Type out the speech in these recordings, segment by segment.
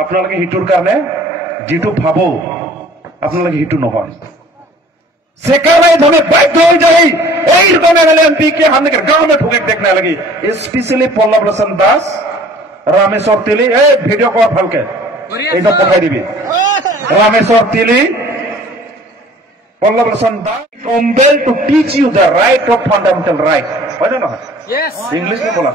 আপোনালোকে হিটুৰ কাৰণে যিটো ভাবো আপোনালোকে হিটু নহয় সেখানে ধরে বাধ্য হয়ে যাই এইরকম এমএলএ এমপি কে আমাদের গাঁव में ठोके देखने लगी स्पेशली पल्लव लोचन दास रामेश्वर तिली ए ভিডিও কর ভালকে এইটা পঠাই দিবি रामेश्वर तिली Pallav Lochan Das compel to teach you the right of fundamental right হয় না yes इंग्लिश में बोला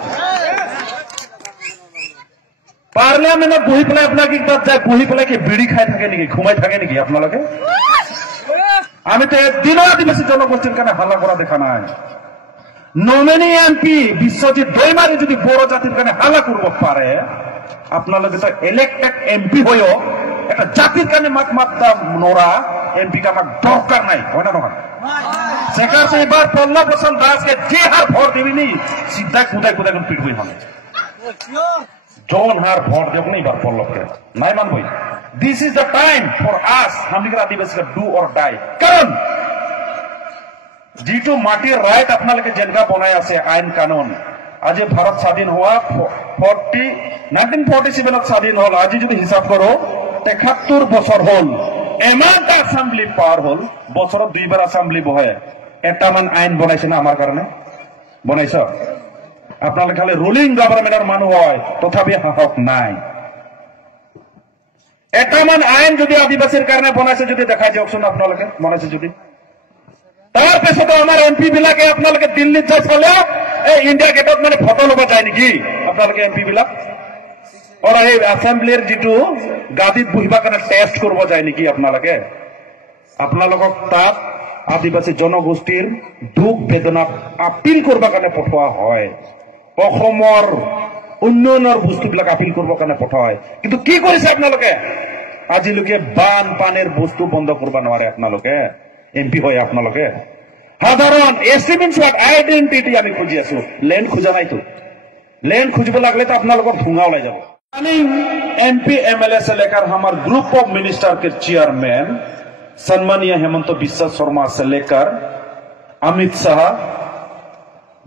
পার্লামেন্টত বহি পেলাই আপনাকে কিবাত যায় বহি পেলাই কি বিড়ি খাই থাকে নেকি ঘুমাই থাকে নেকি আপোনালোকে আমি তো একদিনও আদিবাসী জনগোষ্ঠীর কারণে হাল্লা করা দেখা নাই নমিনি এমপি বিশ্বজিৎ দৈমারি যদি বড় জাতির কারণে হাল্লা করব পারে আপনাদের তো ইলেক্টেড এমপি হয়েও একটা জাতির কারণে মাত মাত্রা নোরা এমপিটা আমার দরকার নাই হয় না নয় সেখানে তো এবার পল্লব লোচন দাসকে যে হার ভোট দিবিনি সিদ্ধা কোথায় কোথায় পিটবই হবে জন হার ভোট দেব না এবার পল্লবকে নাই মানবই This is the time for us, Hamikar Adivasi do or die. Karan, G2 Matir right अपना लेके जनगा बनाया से आयन कानून. आज ये भारत स्वाधीन हुआ 1947 स्वाधीन होल. आज जो हिसाब करो 73 बছর হল. एमानता असेंबली पार হল. বছর দুইবার असेंबली বহে. এটা মান আইন বনাইছে না আমার কারণে বনাইছ. আপনারা খালি রুলিং গভর্নমেন্টের মানুষ হয় তথাপি হক নাই. এটামান আইন যদি আদিবাসীর কারণে বনাইছে যদি দেখাই যাওকচোন আপোনালোকে বনাইছে যদি তাৰপিছত আমাৰ এমপি বিলাকে আপোনালোকে দিল্লীত যাই চলে এই ইণ্ডিয়া গেটত মানে ফটো ল'ব যায় নেকি আপোনালোকে এমপি বিলাক আৰু এই এছেম্বলিৰ যিটো গাদীত বহিবা কাৰণে টেষ্ট কৰিব যায় নেকি আপোনালোকক তাত আদিবাসী জনগোষ্ঠীৰ দুখ বেদনা আপিল কৰিব কাৰণে পঠোৱা হয় অসমৰ উন্নয়নৰ বস্তুবিলাক আপিল কৰিব কাৰণে পঠোৱা হয় কিন্তু কি কৰিছে আপোনালোকে আজিলৈকে বান পানীৰ বস্তু বন্ধ কৰিব নোৱাৰে আপোনালোকে এমপি হয় আপোনালোকে সাধাৰণ এষ্টিমেটছ অফ আইডেন্টিটি আমি খুজি আছো লেন্ড খোজা নাইতো লেন্ড খুজিব লাগলে তো আপোনালোকৰ ধুঙা ওলাই যাব एमपी एमएलए से लेकर हमारे ग्रुप ऑफ मिनिस्टर के चेयरमैन सम्मानीय हेमंत बिस्वा शर्मा से लेकर अमित शाह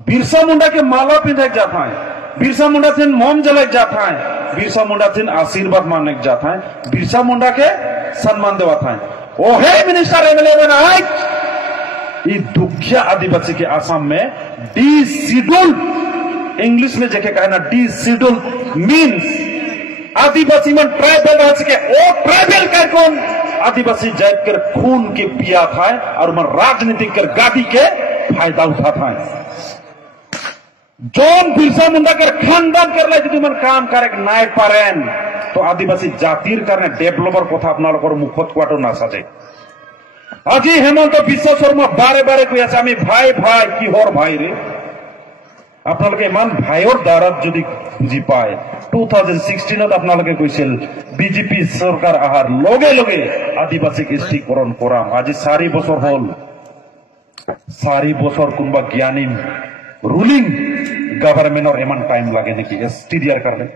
बिरसा मुंडा के माला पिंधक जाता है बिरसा मुंडा थिन मोम जलक जाता है बिरसा मुंडा थिन आशीर्वाद मानने जाता है बिरसा मुंडा के सम्मान देवाता है ओ है मिनिस्टर एमएलए बनाए ये दुखिया आदिवासी के आसाम में डी शेड्यूल इंग्लिश में जैसे कहना डी शेड्यूल मीन्स आदिवासी में ट्राइबल के ओ ट्राइबल का कौन आदिवासी जात कर खून के पिया था और मन राजनीतिक कर गादी के फायदा उठाता है जोन बिरसा मुंडा कर खानदान कर ले यदि मन काम करे नाय पारेन तो आदिवासी जातिर करने डेवलपर कथा अपना लोकर मुखत क्वाटो ना साजे আজি হেমন্ত বিশ্ব শর্মা বারে বারে কই আছে আমি ভাই ভাই কি হর ভাই রে আপোনালোকে ইমান ভাইৰ দ্বাৰত যদি বুজি পায় 2016ত আপোনালোকে কৈছিল বিজেপি চৰকাৰ আহাৰ লগে লগে আদিবাসীক স্থিৰীকৰণ কৰাম আজি 4 বছৰ হল 4 বছৰ কোনবা জ্ঞানী रुलिंग गवर्नमेंटर इमान टाइम लगे नेकी एसटी दियार करले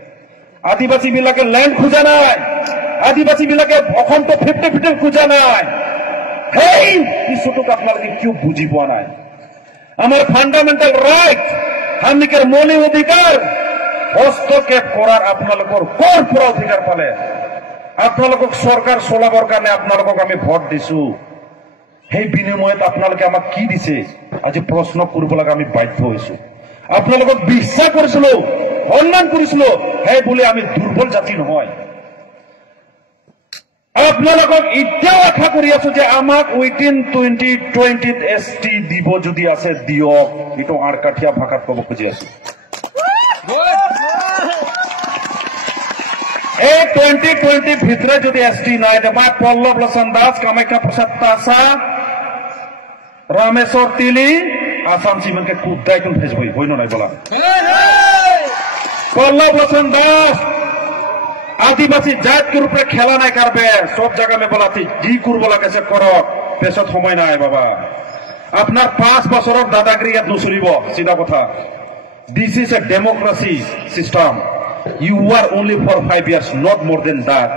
आदिवासी বিলাকে ল্যান্ড খুঁজা নাই आदिवासी বিলাকে অসম তো 50-50 খুঁজা নাই হেই কিছুটো আপোনালোকে কিয় বুজি পোৱা নাই আমাৰ ফান্ডামেন্টাল ৰাইট হামিকেৰ মৌলিক অধিকাৰ হস্তক্ষেপ কৰাৰ আপোনালোকৰ কোন পুৰা অধিকাৰ পালে আপোনালোকক সৰকাৰ চলাবৰ কাৰণে আপোনালোকক আমি ভোট দিছো সেই বিনিময়ত আপোনালোকে আমাক কি দিছে আজি প্ৰশ্ন কৰিব লাগা আমি বাধ্য হৈছো আপোনালোকক বিশ্বাস কৰিছিলো সন্মান কৰিছিলো হে বুলি আমি দুৰ্বল জাতি নহয় আপোনালোকক ইতিয়াও আশা কৰি আছো যে আমাক উইদিন 2020 এসটি দিব যদি আছে দিয়ক ইটো আর কাঠিয়া ভাষাত কব খুজি আছো এই 2020 ভিতরে যদি এসটি নাই দেবা পল্লব লোচন দাস কামাখ্যা প্রসাদ তাসা रामेश्वर तिली आसाम सीमन के कूदाई तुम भेज हुई ना नहीं बोला पल्लव लोचन दास आदिवासी जात के रूप में खेला नहीं कर बे सब जगह में बोला थी जी कुर बोला कैसे करो पेशत समय ना है बाबा अपना 5 বছৰৰ दादागिरी याद नुसुलिब सीधा कथा this is a democracy system you are only for 5 years not more than that